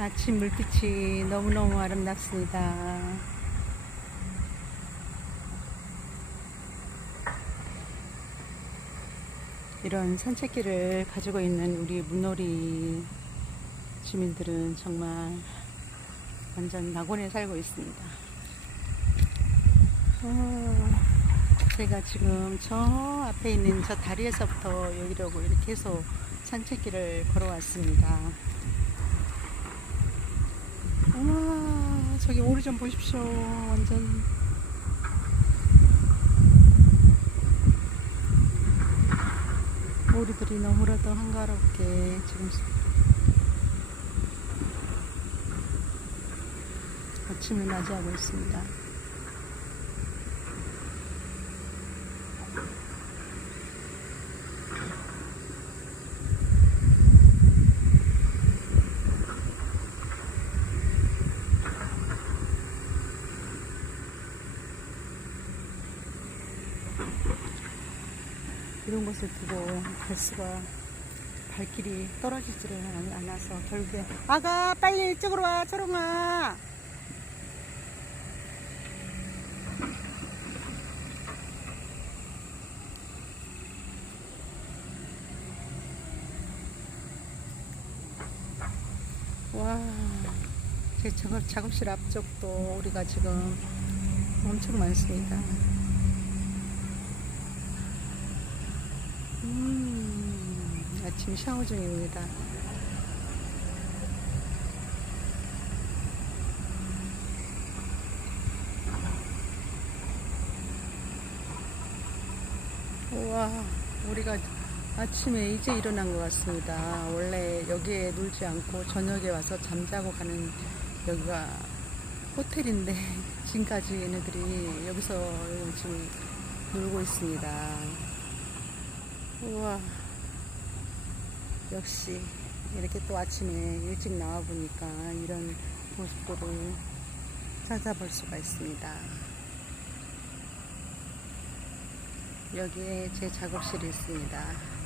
아침 물빛이 너무너무 아름답습니다. 이런 산책길을 가지고 있는 우리 문놀이 주민들은 정말 완전 낙원에 살고 있습니다. 어, 제가 지금 저 앞에 있는 저 다리에서부터 여기려고 이렇게 해서 산책길을 걸어왔습니다. 어머, 저기 오리 좀 보십시오. 완전. 오리들이 너무나도 한가롭게 지금 아침을 맞이하고 있습니다. 이런 곳을 두고 갈 수가 발길이 떨어지지를 않- 않아서 결국에 아가 빨리 이쪽으로 와 초롱아 와, 제 작업, 작업실 앞쪽도 우리가 지금 엄청 많습니다. 음, 아침 샤워 중입니다. 우와, 우리가 아침에 이제 일어난 것 같습니다. 원래 여기에 놀지 않고 저녁에 와서 잠자고 가는 여기가 호텔인데 지금까지 얘네들이 여기서 지금 놀고 있습니다. 우와, 역시 이렇게 또 아침에 일찍 나와 보니까 이런 모습들을 찾아볼 수가 있습니다. 여기에 제 작업실이 있습니다.